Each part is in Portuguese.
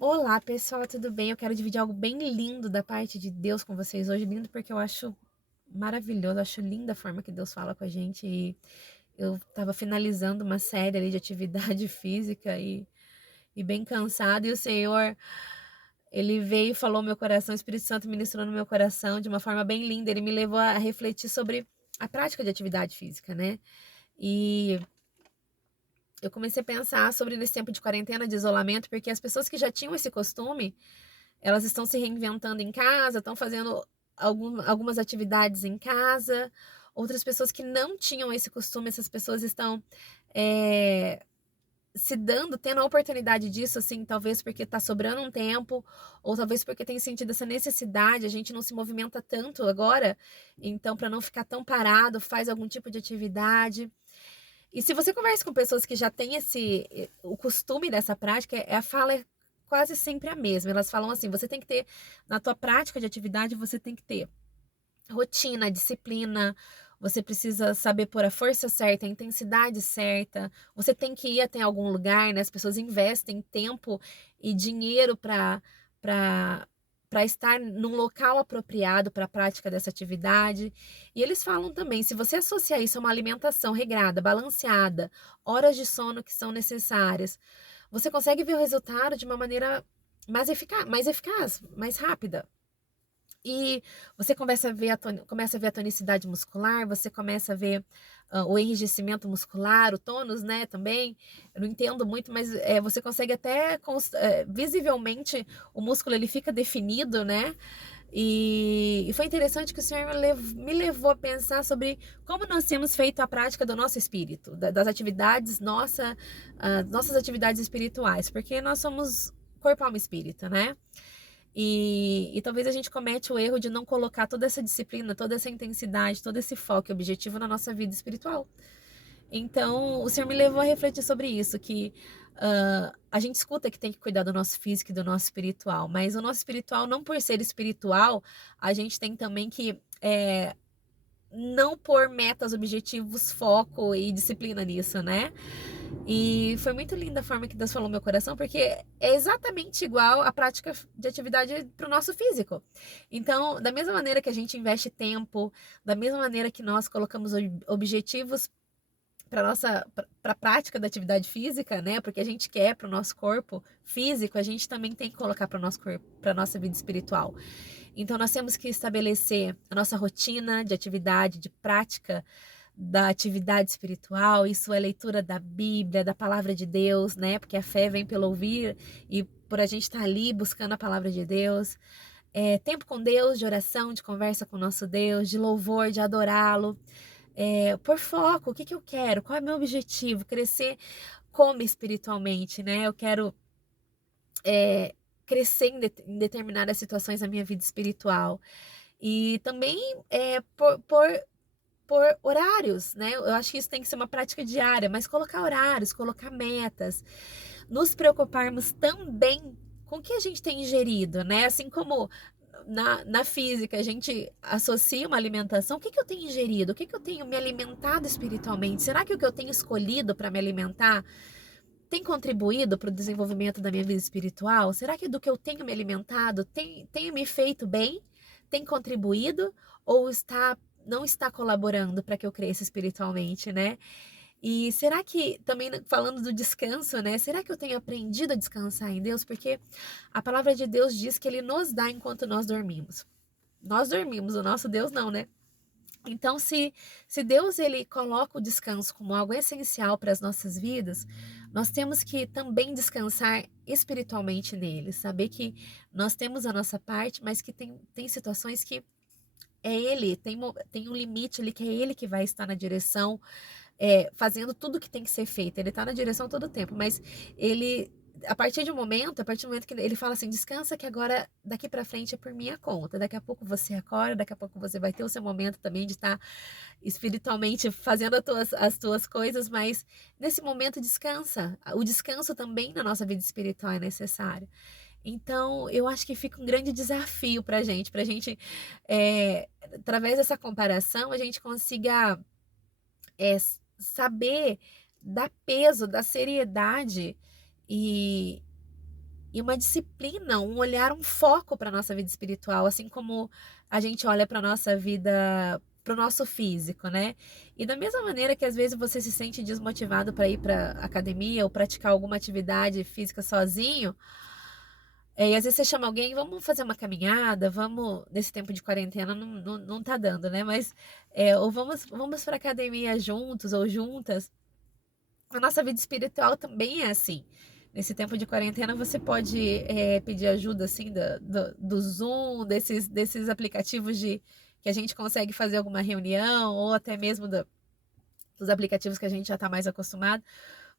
Olá, pessoal, tudo bem? Eu quero dividir algo bem lindo da parte de Deus com vocês hoje. Lindo porque eu acho maravilhoso, acho linda a forma que Deus fala com a gente. E eu estava finalizando uma série ali de atividade física e bem cansada. E o Senhor, Ele veio e falou no meu coração, o Espírito Santo ministrou no meu coração de uma forma bem linda. Ele me levou a refletir sobre a prática de atividade física, né? E eu comecei a pensar sobre nesse tempo de quarentena, de isolamento, porque as pessoas que já tinham esse costume, elas estão se reinventando em casa, estão fazendo algumas atividades em casa. Outras pessoas que não tinham esse costume, essas pessoas estão é, se dando, tendo a oportunidade disso, assim, talvez porque está sobrando um tempo, ou talvez porque tem sentido essa necessidade. A gente não se movimenta tanto agora, então, para não ficar tão parado, faz algum tipo de atividade. E se você conversa com pessoas que já têm o costume dessa prática, a fala é quase sempre a mesma. Elas falam assim: você tem que ter, na tua prática de atividade, você tem que ter rotina, disciplina, você precisa saber pôr a força certa, a intensidade certa, você tem que ir até algum lugar, né? As pessoas investem tempo e dinheiro para para estar num local apropriado para a prática dessa atividade. E eles falam também, se você associar isso a uma alimentação regrada, balanceada, horas de sono que são necessárias, você consegue ver o resultado de uma maneira mais eficaz, mais rápida. E você começa a ver a tonicidade muscular, você começa a ver o enrijecimento muscular, o tônus, né, também. Eu não entendo muito, mas você consegue até visivelmente o músculo ele fica definido, né? E foi interessante que o Senhor me levou a pensar sobre como nós temos feito a prática do nosso espírito, das atividades, nossas atividades espirituais, porque nós somos corpo, alma e espírito, né? E talvez a gente comete o erro de não colocar toda essa disciplina, toda essa intensidade, todo esse foco e objetivo na nossa vida espiritual. Então, o Senhor me levou a refletir sobre isso, que a gente escuta que tem que cuidar do nosso físico e do nosso espiritual, mas o nosso espiritual, não por ser espiritual, a gente tem também que não pôr metas, objetivos, foco e disciplina nisso, né? E foi muito linda a forma que Deus falou no meu coração, porque é exatamente igual a prática de atividade para o nosso físico. Então, da mesma maneira que a gente investe tempo, da mesma maneira que nós colocamos objetivos para nossa para a prática da atividade física, né? Porque a gente quer para o nosso corpo físico, a gente também tem que colocar para o nosso corpo, para a nossa vida espiritual. Então, nós temos que estabelecer a nossa rotina de atividade, de prática da atividade espiritual. Isso é leitura da Bíblia, da palavra de Deus, né? Porque a fé vem pelo ouvir e por a gente estar ali buscando a palavra de Deus. Tempo com Deus, de oração, de conversa com o nosso Deus, de louvor, de adorá-lo. Por foco, o que que eu quero? Qual é o meu objetivo? Crescer como espiritualmente, né? Eu quero crescer em determinadas situações da minha vida espiritual. E também por horários, né? Eu acho que isso tem que ser uma prática diária, mas colocar horários, colocar metas, nos preocuparmos também com o que a gente tem ingerido, né? Assim como na física a gente associa uma alimentação, o que que eu tenho ingerido? O que que eu tenho me alimentado espiritualmente? Será que o que eu tenho escolhido para me alimentar tem contribuído para o desenvolvimento da minha vida espiritual? Será que do que eu tenho me alimentado tenho me feito bem? Tem contribuído? Ou não está colaborando para que eu cresça espiritualmente, né? E será que, também falando do descanso, né? Será que eu tenho aprendido a descansar em Deus? Porque a palavra de Deus diz que Ele nos dá enquanto nós dormimos. Nós dormimos, o nosso Deus não, né? Então, se Deus ele coloca o descanso como algo essencial para as nossas vidas, nós temos que também descansar espiritualmente nele, saber que nós temos a nossa parte, mas que tem situações que é ele, tem um limite ali que é ele que vai estar na direção, fazendo tudo que tem que ser feito. Ele está na direção todo o tempo, mas ele, a partir do momento que ele fala assim, descansa que agora daqui para frente é por minha conta. Daqui a pouco você acorda, daqui a pouco você vai ter o seu momento também de estar espiritualmente fazendo as tuas coisas, mas nesse momento descansa. O descanso também na nossa vida espiritual é necessário. Então, eu acho que fica um grande desafio para gente, através dessa comparação, a gente consiga saber dar peso, da seriedade e, e uma disciplina, um olhar, um foco para nossa vida espiritual, assim como a gente olha para nossa vida, para o nosso físico, né? E da mesma maneira que às vezes você se sente desmotivado para ir para academia ou praticar alguma atividade física sozinho, e às vezes você chama alguém, vamos fazer uma caminhada, vamos, nesse tempo de quarentena não tá dando, né? Mas, ou vamos para academia juntos ou juntas. A nossa vida espiritual também é assim. Nesse tempo de quarentena, você pode pedir ajuda, assim, do Zoom, desses aplicativos que a gente consegue fazer alguma reunião, ou até mesmo dos aplicativos que a gente já está mais acostumado.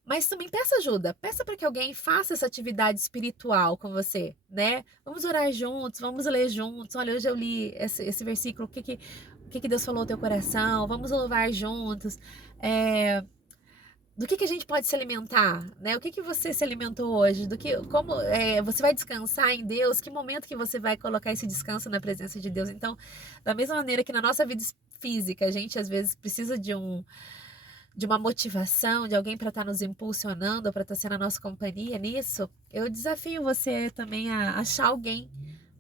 Mas também peça ajuda, peça para que alguém faça essa atividade espiritual com você, né? Vamos orar juntos, vamos ler juntos. Olha, hoje eu li esse versículo, o que Deus falou ao teu coração? Vamos louvar juntos. É, do que a gente pode se alimentar, né? O que você se alimentou hoje? Como você vai descansar em Deus? Que momento que você vai colocar esse descanso na presença de Deus? Então, da mesma maneira que na nossa vida física, a gente às vezes precisa de uma motivação, de alguém para estar nos impulsionando, para estar sendo a nossa companhia nisso, eu desafio você também a achar alguém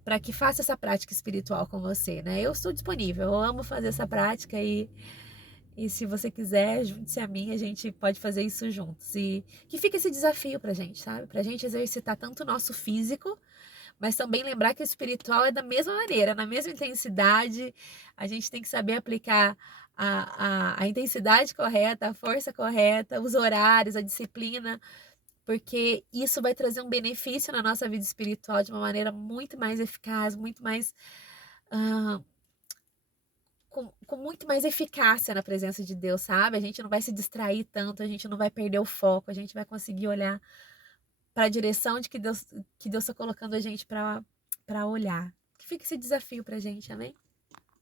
para que faça essa prática espiritual com você, né? Eu estou disponível, eu amo fazer essa prática e se você quiser, junte-se a mim, a gente pode fazer isso juntos. E que fica esse desafio pra gente, sabe? Pra gente exercitar tanto o nosso físico, mas também lembrar que o espiritual é da mesma maneira, na mesma intensidade. A gente tem que saber aplicar a intensidade correta, a força correta, os horários, a disciplina, porque isso vai trazer um benefício na nossa vida espiritual de uma maneira muito mais eficaz, muito mais. ah, com muito mais eficácia na presença de Deus, sabe? A gente não vai se distrair tanto, a gente não vai perder o foco, a gente vai conseguir olhar para a direção de que Deus está colocando a gente para olhar. Que fica esse desafio pra gente, amém?